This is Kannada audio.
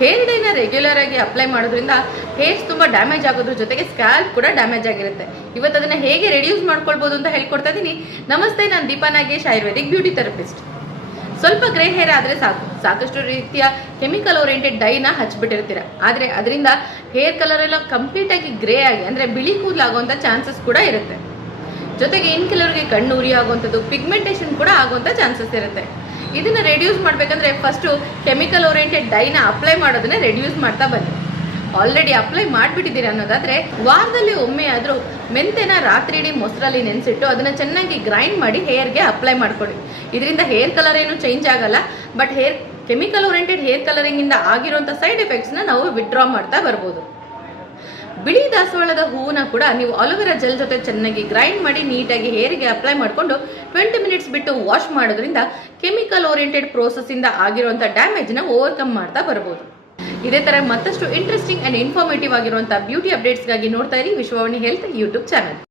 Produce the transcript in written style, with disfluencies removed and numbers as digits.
ಹೇರ್ ಡೈನ ರೆಗ್ಯುಲರ್ ಆಗಿ ಅಪ್ಲೈ ಮಾಡೋದ್ರಿಂದ ಹೇರ್ಸ್ ತುಂಬ ಡ್ಯಾಮೇಜ್ ಆಗೋದ್ರ ಜೊತೆಗೆ ಸ್ಕ್ಯಾಲ್ಪ್ ಕೂಡ ಡ್ಯಾಮೇಜ್ ಆಗಿರುತ್ತೆ. ಇವತ್ತು ಅದನ್ನ ಹೇಗೆ ರೆಡ್ಯೂಸ್ ಮಾಡ್ಕೊಳ್ಬೋದು ಅಂತ ಹೇಳ್ಕೊಡ್ತಾ ಇದ್ದೀನಿ. ನಮಸ್ತೆ, ನಾನು ದೀಪಾ ನಾಗೇಶ್, ಆಯುರ್ವೇದಿಕ್ ಬ್ಯೂಟಿ ಥೆರಪಿಸ್ಟ್. ಸ್ವಲ್ಪ ಗ್ರೇ ಹೇರ್ ಆದರೆ ಸಾಕಷ್ಟು ರೀತಿಯ ಕೆಮಿಕಲ್ ಓರಿಯೆಂಟೆಡ್ ಡೈನ ಹಚ್ಬಿಟ್ಟಿರ್ತೀರ. ಆದರೆ ಅದರಿಂದ ಹೇರ್ ಕಲರ್ ಎಲ್ಲ ಕಂಪ್ಲೀಟ್ ಆಗಿ ಗ್ರೇ ಆಗಿ ಅಂದರೆ ಬಿಳಿ ಕೂದಲಾಗುವಂಥ ಚಾನ್ಸಸ್ ಕೂಡ ಇರುತ್ತೆ. ಜೊತೆಗೆ ಇನ್ ಕೆಲವರಿಗೆ ಕಣ್ಣು ಉರಿ ಆಗುವಂಥದ್ದು, ಪಿಗ್ಮೆಂಟೇಷನ್ ಕೂಡ ಆಗುವಂಥ ಚಾನ್ಸಸ್ ಇರುತ್ತೆ. ಇದನ್ನ ರೆಡ್ಯೂಸ್ ಮಾಡಬೇಕಂದ್ರೆ ಫಸ್ಟು ಕೆಮಿಕಲ್ ಓರಿಯೆಂಟೆಡ್ ಡೈನ ಅಪ್ಲೈ ಮಾಡೋದನ್ನ ರೆಡ್ಯೂಸ್ ಮಾಡ್ತಾ ಬನ್ನಿ. ಆಲ್ರೆಡಿ ಅಪ್ಲೈ ಮಾಡಿಬಿಟ್ಟಿದ್ದೀರಾ ಅನ್ನೋದಾದ್ರೆ ವಾರದಲ್ಲಿ ಒಮ್ಮೆ ಆದರೂ ಮೆಂತೆನ ರಾತ್ರಿ ಇಡೀ ಮೊಸರಲ್ಲಿ ನೆನೆಸಿಟ್ಟು ಅದನ್ನ ಚೆನ್ನಾಗಿ ಗ್ರೈಂಡ್ ಮಾಡಿ ಹೇರ್ಗೆ ಅಪ್ಲೈ ಮಾಡ್ಕೊಳ್ಳಿ. ಇದರಿಂದ ಹೇರ್ ಕಲರ್ ಏನು ಚೇಂಜ್ ಆಗಲ್ಲ, but chemical oriented hair colouring ಇಂದ ಆಗಿರುವಂಥ ಸೈಡ್ ಎಫೆಕ್ಟ್ಸ್ನ ನಾವು ವಿಡ್ರಾ ಮಾಡ್ತಾ ಬರ್ಬೋದು. ಬಿಳಿ ದಾಸವಾಳದ ಹೂವನ್ನ ಕೂಡ ನೀವು ಅಲೋವೆರಾ ಜೆಲ್ ಜೊತೆ ಚೆನ್ನಾಗಿ ಗ್ರೈಂಡ್ ಮಾಡಿ ನೀಟಾಗಿ ಹೇರಿಗೆ ಅಪ್ಲೈ ಮಾಡಿಕೊಂಡು 20 ಮಿನಿಟ್ಸ್ ಬಿಟ್ಟು ವಾಶ್ ಮಾಡೋದ್ರಿಂದ ಕೆಮಿಕಲ್ ಓರಿಯೆಂಟೆಡ್ ಪ್ರೋಸೆಸ್ ಇಂದ ಆಗಿರುವಂಥ ಡ್ಯಾಮೇಜ್ನ ಓವರ್ಕಮ್ ಮಾಡ್ತಾ ಬರ್ಬೋದು. ಇದೇ ತರ ಮತ್ತಷ್ಟು ಇಂಟ್ರೆಸ್ಟಿಂಗ್ ಅಂಡ್ ಇನ್ಫಾರ್ಮೇಟಿವ್ ಆಗಿರುವಂತಹ ಬ್ಯೂಟಿ ಅಪ್ಡೇಟ್ಸ್ಗಾಗಿ ನೋಡ್ತಾ ಇರಿ ವಿಶ್ವವಾಣಿ ಹೆಲ್ತ್ ಯೂಟ್ಯೂಬ್ ಚಾನಲ್.